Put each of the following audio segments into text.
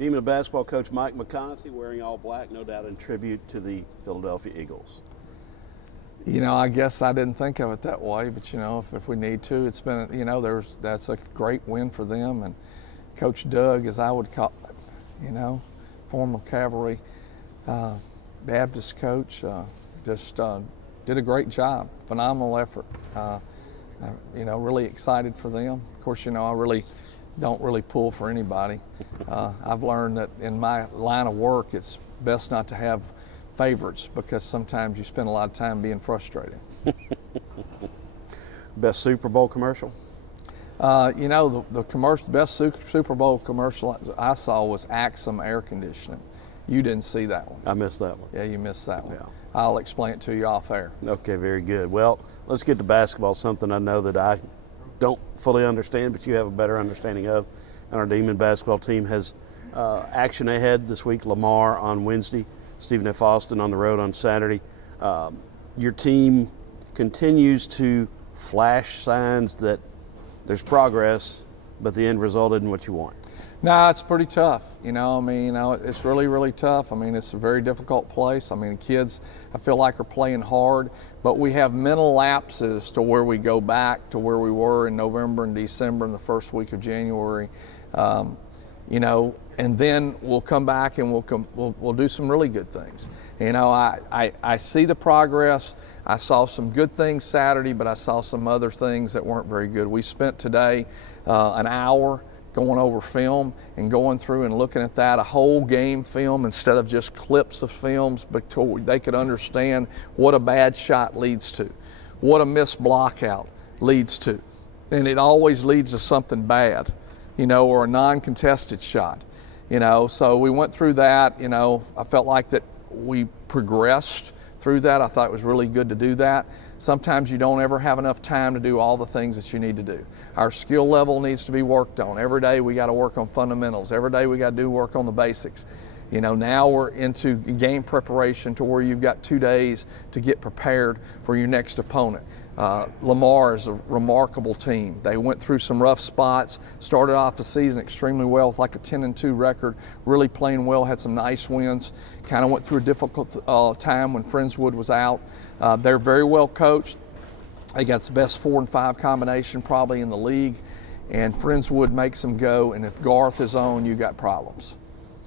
Demon basketball coach Mike McConathy wearing all black, no doubt in tribute to the Philadelphia Eagles. You know, I guess I didn't think of it that way, but, you know, if we need to, it's been, you know, that's a great win for them. And Coach Doug, as I would call it, you know, former Cavalry Baptist coach, just did a great job, phenomenal effort. You know, really excited for them. Of course, you know, I really don't really pull for anybody. I've learned that in my line of work, it's best not to have favorites because sometimes you spend a lot of time being frustrated. Best Super Bowl commercial? You know, the best Super Bowl commercial I saw was Axum Air Conditioning. You didn't see that one. I missed that one. Yeah, you missed that one. Yeah. I'll explain it to you off air. Okay, very good. Well, let's get to basketball, something I know that I don't fully understand, but you have a better understanding of. And our Demon basketball team has action ahead this week. Lamar on Wednesday, Stephen F. Austin on the road on Saturday. Your team continues to flash signs that there's progress, but the end result isn't what you want. No, it's pretty tough. You know, I mean, you know, it's really, really tough. I mean, it's a very difficult place. I mean, kids, I feel like, are playing hard, but we have mental lapses to where we go back to where we were in November and December and the first week of January. You know, and then we'll come back and we'll do some really good things. You know, I see the progress. I saw some good things Saturday, but I saw some other things that weren't very good. We spent today an hour going over film and going through and looking at that, a whole game film instead of just clips of films, but they could understand what a bad shot leads to, what a missed block out leads to. And it always leads to something bad, you know, or a non-contested shot, you know. So we went through that, you know. I felt like that we progressed through that. I thought it was really good to do that. Sometimes you don't ever have enough time to do all the things that you need to do. Our skill level needs to be worked on. Every day we got to work on fundamentals. Every day we got to do work on the basics. You know, now we're into game preparation to where you've got 2 days to get prepared for your next opponent. Lamar is a remarkable team. They went through some rough spots, started off the season extremely well with like a 10-2 record, really playing well, had some nice wins, kind of went through a difficult time when Friendswood was out. They're very well coached. They got the best 4 and 5 combination probably in the league, and Friendswood makes them go, and if Garth is on, you got problems.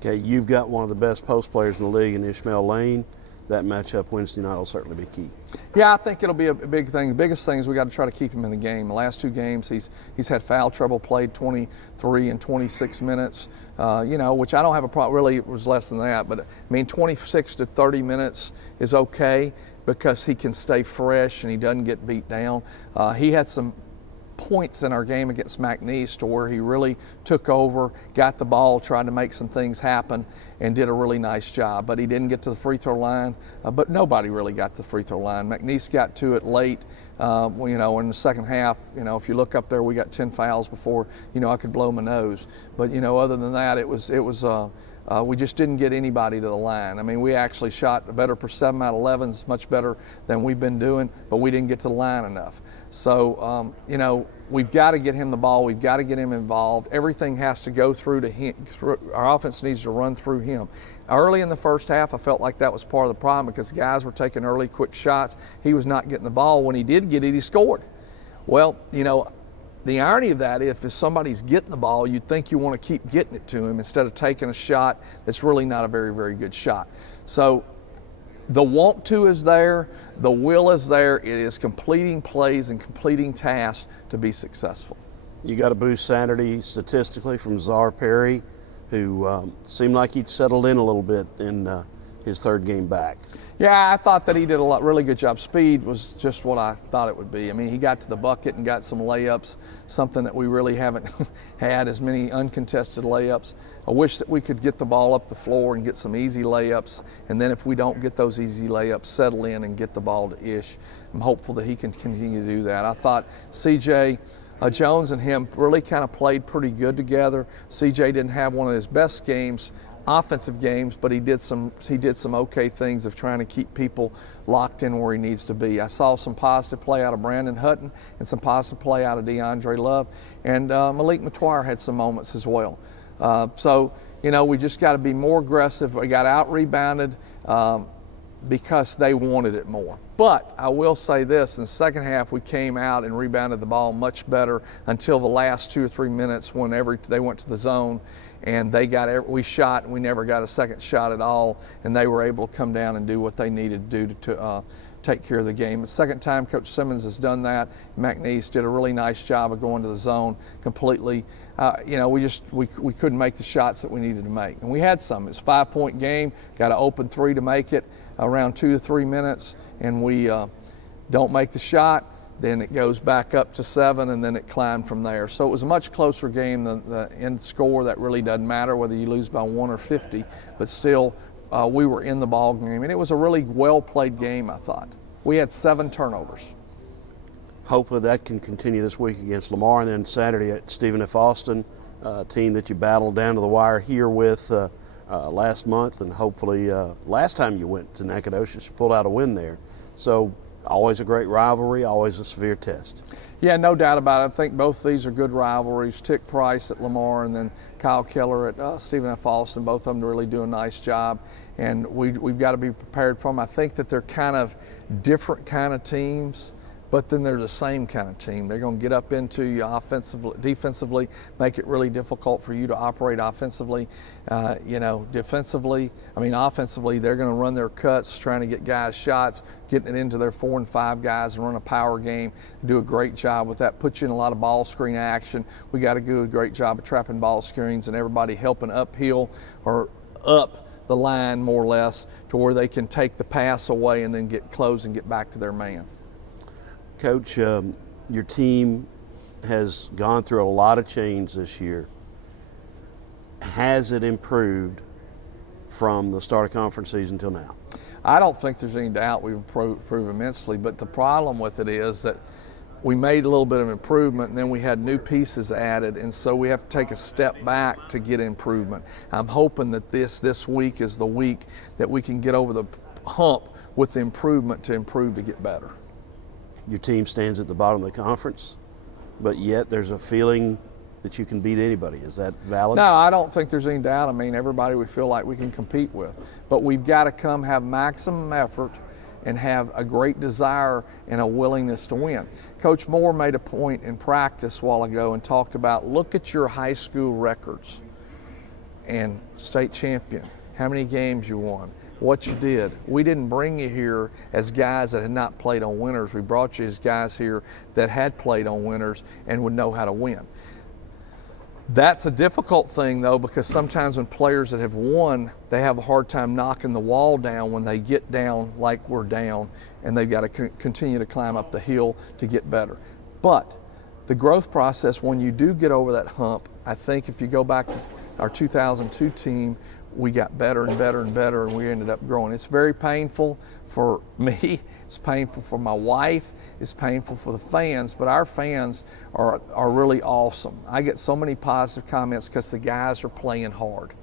Okay, you've got one of the best post players in the league in Ishmael Lane. That matchup Wednesday night will certainly be key. Yeah, I think it'll be a big thing. The biggest thing is we got to try to keep him in the game. The last 2 games, he's had foul trouble, played 23 and 26 minutes, you know, which I don't have a problem. Really, it was less than that. But, I mean, 26 to 30 minutes is okay because he can stay fresh and he doesn't get beat down. He had some points in our game against McConathy's to where he really took over, got the ball, tried to make some things happen, and did a really nice job. But he didn't get to the free throw line, but nobody really got to the free throw line. McConathy's got to it late, you know, in the second half. You know, if you look up there, we got 10 fouls before, you know, I could blow my nose. But, you know, other than that, we just didn't get anybody to the line. I mean, we actually shot a better 7 out of 11s, much better than we've been doing, but we didn't get to the line enough. So, you know, we've got to get him the ball. We've got to get him involved. Everything has to go through to him. Our offense needs to run through him. Early in the first half, I felt like that was part of the problem because guys were taking early, quick shots. He was not getting the ball. When he did get it, he scored. Well, you know, the irony of that, if somebody's getting the ball, you'd think you want to keep getting it to him instead of taking a shot that's really not a very, very good shot. So the want to is there, the will is there. It is completing plays and completing tasks to be successful. You got a boost Saturday statistically from Czar Perry, who seemed like he'd settled in a little bit in his 3rd game back. Yeah, I thought that he did a really good job. Speed was just what I thought it would be. I mean, he got to the bucket and got some layups, something that we really haven't had as many uncontested layups. I wish that we could get the ball up the floor and get some easy layups, and then if we don't get those easy layups, settle in and get the ball to Ish. I'm hopeful that he can continue to do that. I thought CJ Jones and him really kind of played pretty good together. CJ didn't have one of his best games, offensive games, but he did some okay things of trying to keep people locked in where he needs to be. I saw some positive play out of Brandon Hutton and some positive play out of DeAndre Love, and Malik Matoir had some moments as well. So, we just got to be more aggressive. We got out-rebounded because they wanted it more. But I will say this, in the second half, we came out and rebounded the ball much better until the last 2 or 3 minutes whenever they went to the zone, and we shot, and we never got a second shot at all, and they were able to come down and do what they needed to do to take care of the game. The second time Coach Simmons has done that. McConathy's did a really nice job of going to the zone completely. We couldn't make the shots that we needed to make, and we had some. It's a 5-point game, got an open 3 to make it around 2 to 3 minutes, and we don't make the shot. Then it goes back up to 7, and then it climbed from there. So it was a much closer game than the end score. That really doesn't matter whether you lose by 1 or 50, but still we were in the ball game, and it was a really well-played game, I thought. We had 7 turnovers. Hopefully that can continue this week against Lamar, and then Saturday at Stephen F. Austin, a team that you battled down to the wire here with last month, and hopefully last time you went to Nacogdoches, you pulled out a win there. So always a great rivalry, always a severe test. Yeah, no doubt about it. I think both these are good rivalries. Tick Price at Lamar and then Kyle Keller at Stephen F. Austin. Both of them really do a nice job, and we've got to be prepared for them. I think that they're kind of different kind of teams, but then they're the same kind of team. They're going to get up into you offensively, defensively, make it really difficult for you to operate offensively. Offensively, they're going to run their cuts, trying to get guys shots, getting it into their 4 and 5 guys and run a power game. Do a great job with that. Put you in a lot of ball screen action. We got to do a great job of trapping ball screens and everybody helping uphill or up the line more or less to where they can take the pass away and then get close and get back to their man. Coach, your team has gone through a lot of change this year. Has it improved from the start of conference season till now? I don't think there's any doubt we've improved immensely, but the problem with it is that we made a little bit of improvement, and then we had new pieces added, and so we have to take a step back to get improvement. I'm hoping that this week is the week that we can get over the hump with the improvement to improve to get better. Your team stands at the bottom of the conference, but yet there's a feeling that you can beat anybody. Is that valid? No, I don't think there's any doubt. Everybody we feel like we can compete with. But we've got to have maximum effort and have a great desire and a willingness to win. Coach Moore made a point in practice a while ago and talked about, look at your high school records and state champion, how many games you won, what you did. We didn't bring you here as guys that had not played on winners. We brought you as guys here that had played on winners and would know how to win. That's a difficult thing, though, because sometimes when players that have won, they have a hard time knocking the wall down when they get down like we're down, and they've got to continue to climb up the hill to get better. But the growth process, when you do get over that hump, I think if you go back to our 2002 team, we got better and better and better, and we ended up growing. It's very painful for me. It's painful for my wife. It's painful for the fans, but our fans are really awesome. I get so many positive comments because the guys are playing hard.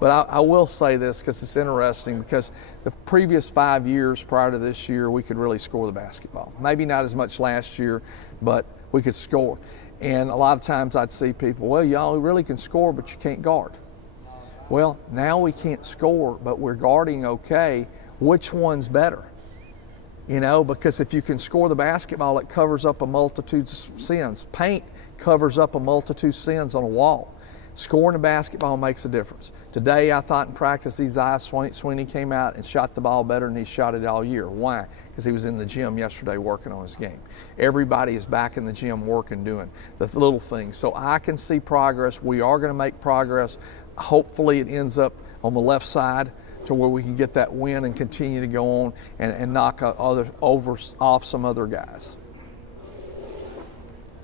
But I will say this because it's interesting, because the previous 5 years prior to this year, we could really score the basketball. Maybe not as much last year, but we could score. And a lot of times I'd see people, well, y'all really can score, but you can't guard. Well, now we can't score, but we're guarding okay. Which one's better? Because if you can score the basketball, it covers up a multitude of sins. Paint covers up a multitude of sins on a wall. Scoring the basketball makes a difference. Today, I thought in practice, Sweeney came out and shot the ball better than he shot it all year. Why? Because he was in the gym yesterday working on his game. Everybody is back in the gym working, doing the little things. So I can see progress. We are going to make progress. Hopefully it ends up on the left side to where we can get that win and continue to go on and knock off some other guys.